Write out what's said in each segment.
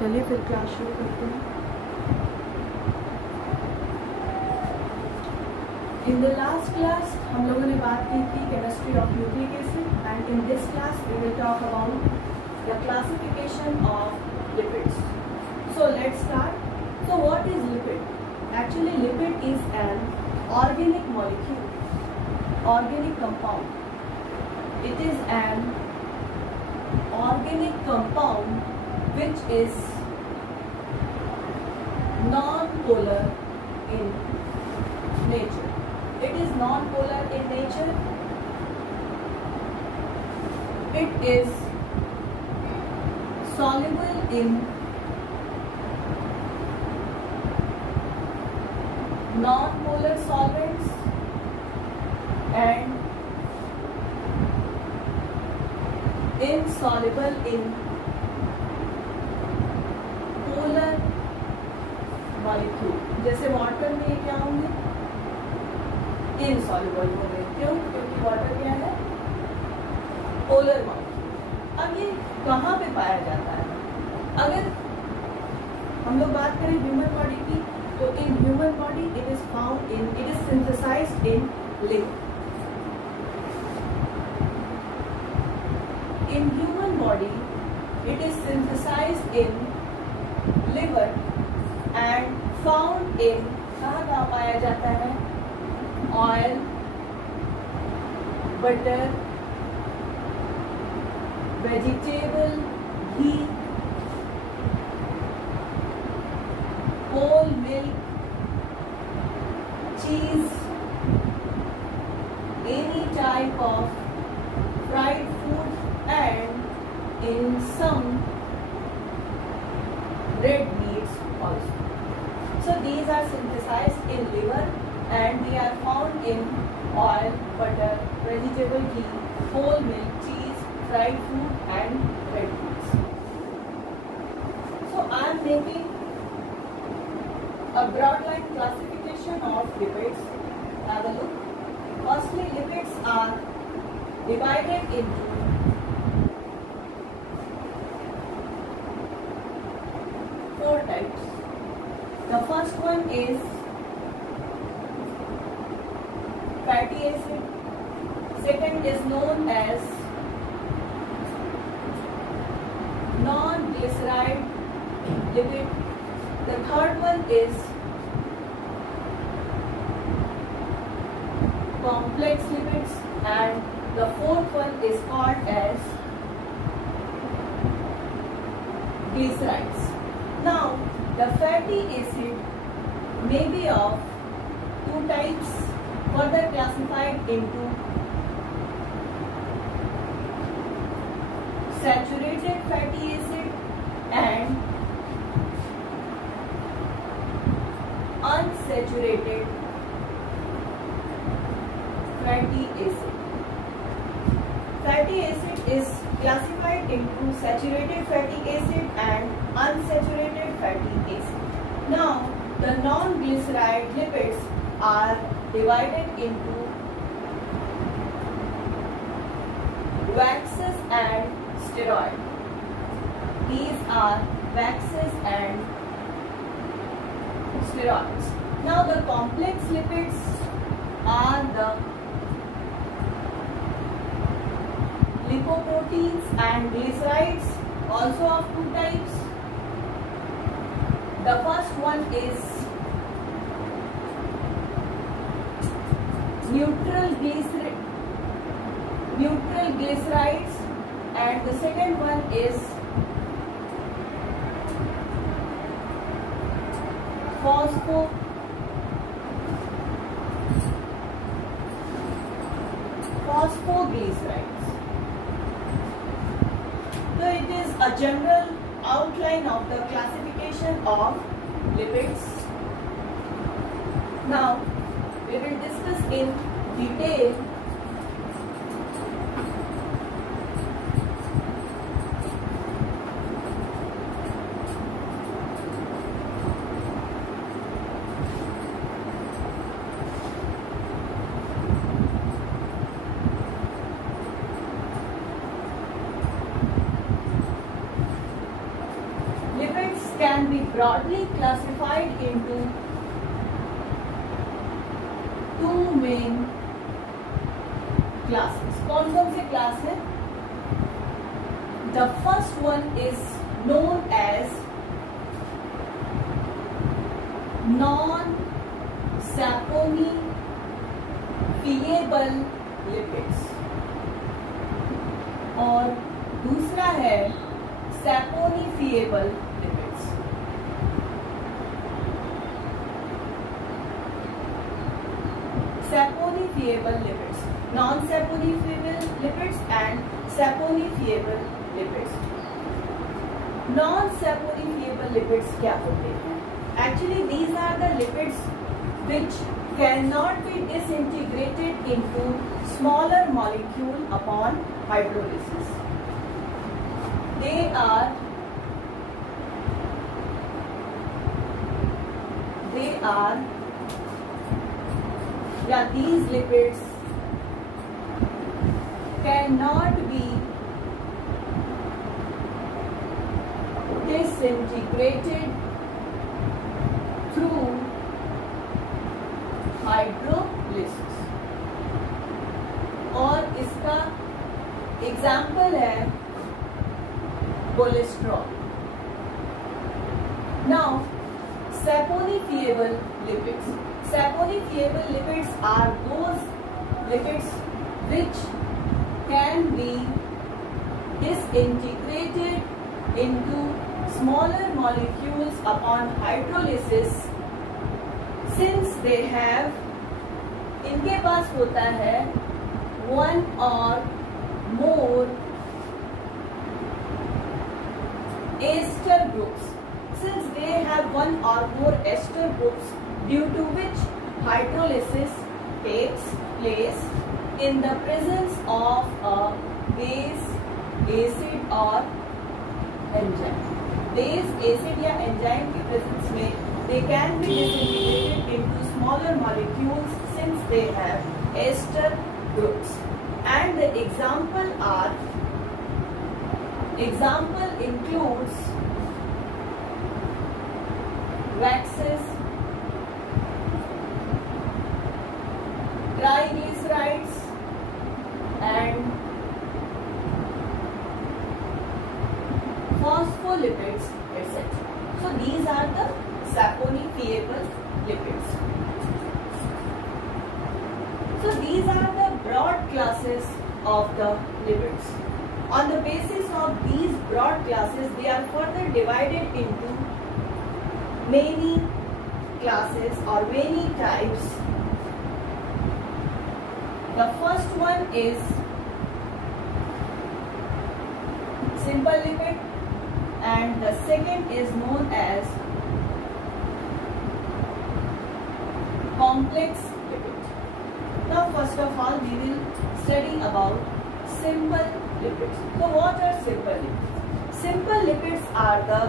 चलिए फिर क्लास शुरू करते हैं। इन द लास्ट क्लास हम लोगों ने बात की थी chemistry of nucleic acid and in this class we will talk about the classification of lipids. So let's start. So what is lipid? Actually lipid is an organic molecule, organic compound. It is an organic compound which is non-polar in nature. It is non-polar in nature. It is soluble in non-polar solvents and insoluble in polar molecule. जैसे water में ये क्या होंगे, insoluble होंगे. क्यों? क्योंकि water क्या है, पोलर मॉलिक्यूल. अब ये कहाँ पे पाया जाता है? अगर हम लोग बात करें ह्यूमन बॉडी की, तो in human body it is synthesised in liver. In human body, it is synthesized in liver and found in कहाँ पाया जाता है? Oil, butter, vegetable, ghee, whole milk, cheese, any type of fried food, and in some red meats also. So these are synthesized in liver and they are found in oil, butter, vegetable ghee, whole milk, cheese, fried food and red meats. So I am making a broad line classification of lipids. Have a look. Firstly, lipids are divided into four types. The first one is fatty acid. Second is known as non-glyceride lipid. The third one is complex lipids, and the fourth one is called as glycerides. Now, the fatty acid may be of two types, further classified into saturated fatty acid and unsaturated fatty acid. Fatty acid is classified into saturated fatty acid and unsaturated fatty acid. Now, the non-glyceride lipids are divided into waxes and steroid. These are waxes and steroids. Now, the complex lipids are the lipoproteins and glycerides, also of two types. The first one is neutral glycerides and the second one is phosphoglycerides. So it is a general outline of the classification of lipids. Now we will discuss in detail lipids can be broadly classified into two main classes. कौन कौन से class है? The first one is known as non-saponifiable lipids और दूसरा है saponifiable lipids. Saponifiable lipids, non-saponifiable lipids and saponifiable lipids. Non-saponifiable lipids क्या होते हैं? Actually, these are the lipids which cannot be disintegrated into smaller molecule upon hydrolysis. They are these lipids cannot be disintegrated through hydrolysis. और इसका example है cholesterol. Now saponifiable lipids. Saponifiable lipids are those lipids which can be disintegrated into smaller molecules upon hydrolysis since they have, इनके पास होता है one or more ester groups. Since they have one or more ester groups due to which hydrolysis takes place in the presence of a base, acid or enzyme. Base, acid या enzyme की presence में they can be disintegrated into smaller molecules since they have ester groups. And the example includes waxes, triglycerides and phospholipids, etc. So these are the saponifiable lipids. So these are the broad classes of the lipids. On the basis of these broad classes, they are further divided into many classes or many types. The first one is simple lipid and the second is known as complex lipid. Now first of all we will study about simple lipids. So what are simple lipids? Simple lipids are the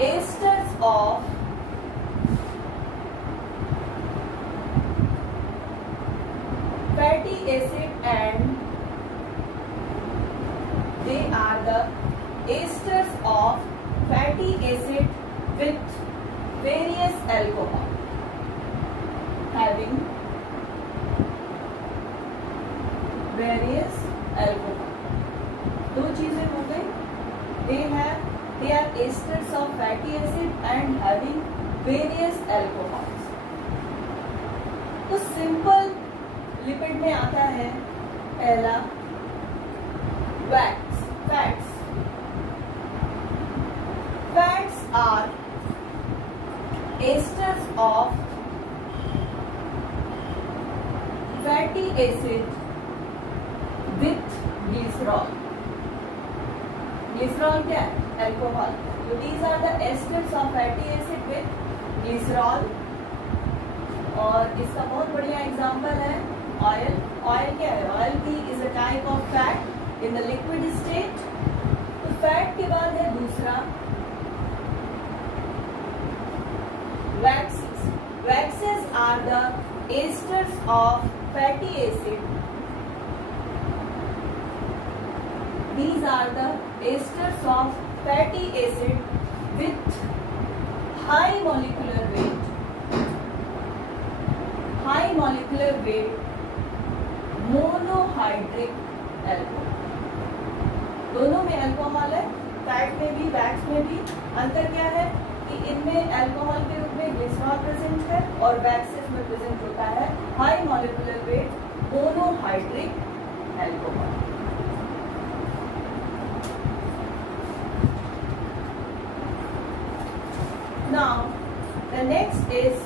esters of fatty acid and they are the esters of fatty acid with various alcohol having various alcohol. दो चीजें हो गई. They are esters of fatty acid and having various alcohols. तो simple lipid में आता है पहला fats. Fats are esters of fatty acid with glycerol. Glycerol क्या है? Alcohol. So these are the esters of fatty acid with glycerol. और इसका बहुत बढ़िया एग्जाम्पल है ऑयल. ऑयल क्या है? ऑयल भी is a type of fat in the liquid state. तो फैट के बाद है दूसरा waxes. are the esters of fatty acid. These are the esters of fatty acid with high molecular weight monohydric alcohol. दोनों में alcohol है, fat में भी वैक्स में भी। अंतर क्या है कि इनमें अल्कोहल के रूप में ग्लिसरॉल प्रेजेंट है और वैक्सेस में प्रेजेंट होता है high molecular weight monohydric alcohol. Now the next is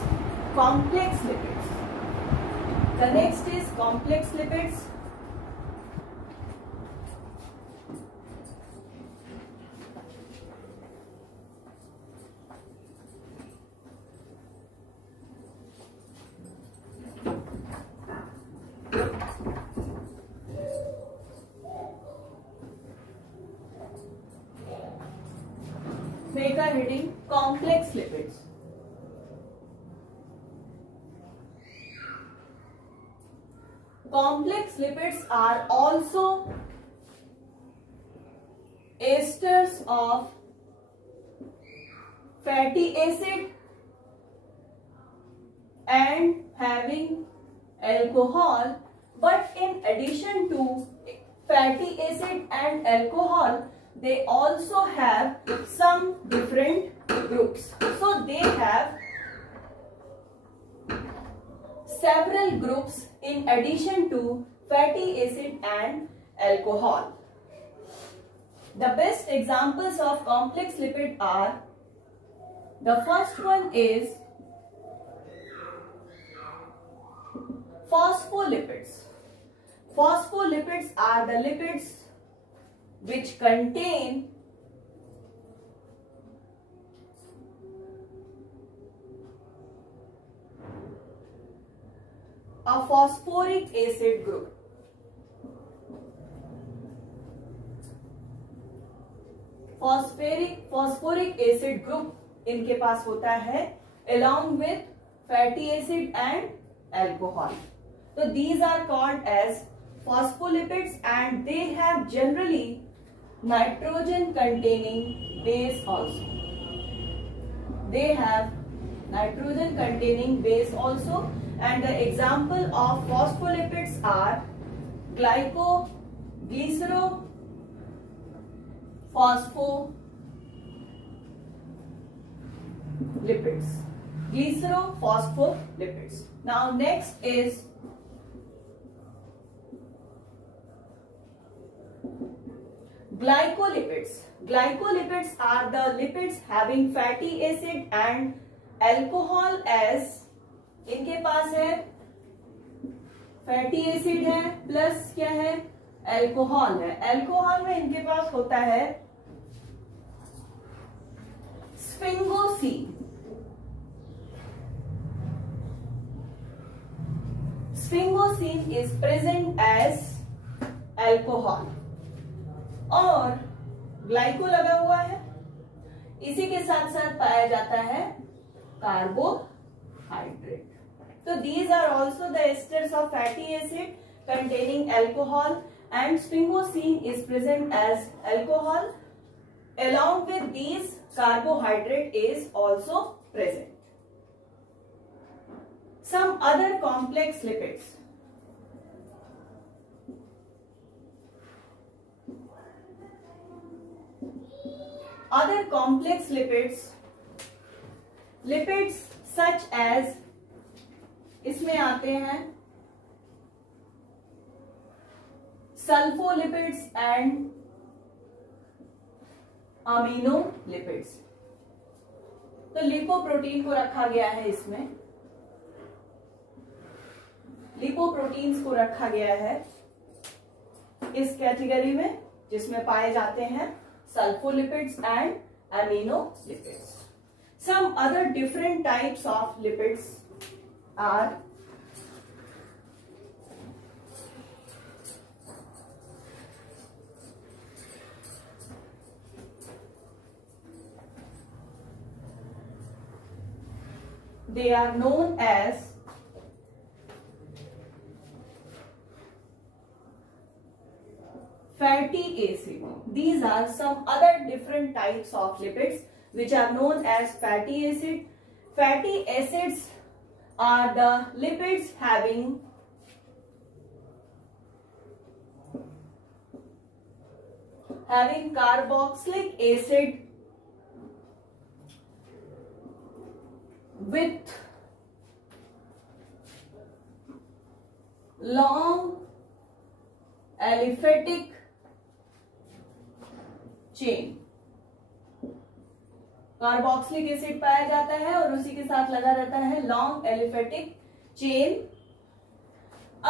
complex lipids. The next is complex lipids. Make a heading complex lipids. Complex lipids are also esters of fatty acid and having alcohol, but in addition to fatty acid and alcohol, they also have some different groups. So they have several groups in addition to fatty acid and alcohol. The best examples of complex lipid are, the first one is phospholipids. Phospholipids are the lipids which contain a phosphoric acid group. Phosphoric acid group इनके पास होता है along with fatty acid and alcohol. So these are called as phospholipids and they have generally nitrogen containing base also. They have nitrogen containing base also, and the example of phospholipids are glycerophospholipids. Now next is glycolipids. Glycolipids are the lipids having fatty acid and alcohol as इनके पास है fatty acid है plus क्या है alcohol है। Alcohol में इनके पास होता है स्फिंगोसीन। Sphingosine is present as alcohol और ग्लाइको लगा हुआ है, इसी के साथ साथ पाया जाता है carbohydrate. So these are also the esters of fatty acid containing alcohol, and sphingosine is present as alcohol. Along with these, carbohydrate is also present. Some other complex lipids. Other complex lipids, lipids such as इसमें आते हैं sulpholipids and अमीनोलिपिड्स। तो lipoprotein को रखा गया है, इसमें lipoproteins को रखा गया है इस कैटेगरी में, जिसमें पाए जाते हैं sulpholipids and aminolipids. Some other different types of lipids are they are known as fatty acid. These are some other different types of lipids which are known as fatty acid. Fatty acids are the lipids having carboxylic acid with long aliphatic chain. Carboxylic acid पाया जाता है और उसी के साथ लगा रहता है लॉन्ग एलिफेटिक चेन.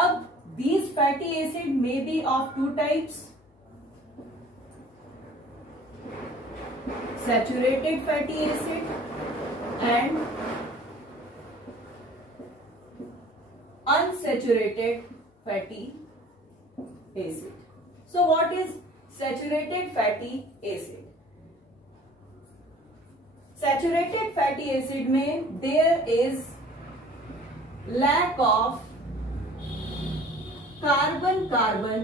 अब these fatty acid may be of two types: saturated fatty acid and unsaturated fatty acid. So what is saturated fatty acid? Saturated fatty acid में there is lack of carbon carbon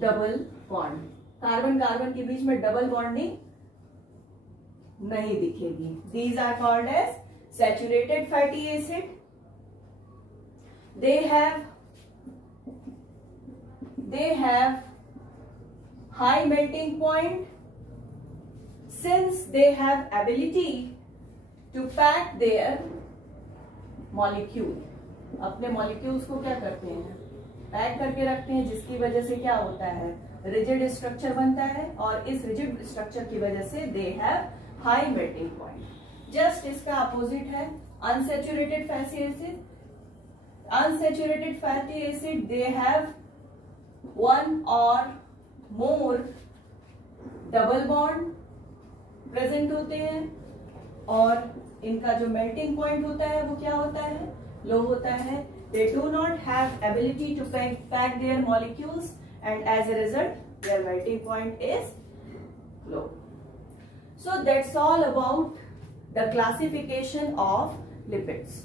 double bond. Carbon carbon के बीच में double bonding नहीं दिखेगी. These are called as saturated fatty acid. They have high melting point since they have ability to pack their molecule. अपने molecules को क्या करते हैं? Pack करके रखते हैं, जिसकी वजह से क्या होता है? रिजिड स्ट्रक्चर बनता है और इस रिजिड स्ट्रक्चर की वजह से they have high melting point. Just इसका अपोजिट है unsaturated fatty acid. Unsaturated fatty acid they have one और मोर डबल बॉन्ड प्रेजेंट होते हैं और इनका जो मेल्टिंग पॉइंट होता है वो क्या होता है? लो होता है. They do not have ability to pack their molecules and as a result their melting point is low. So that's all about the classification of lipids.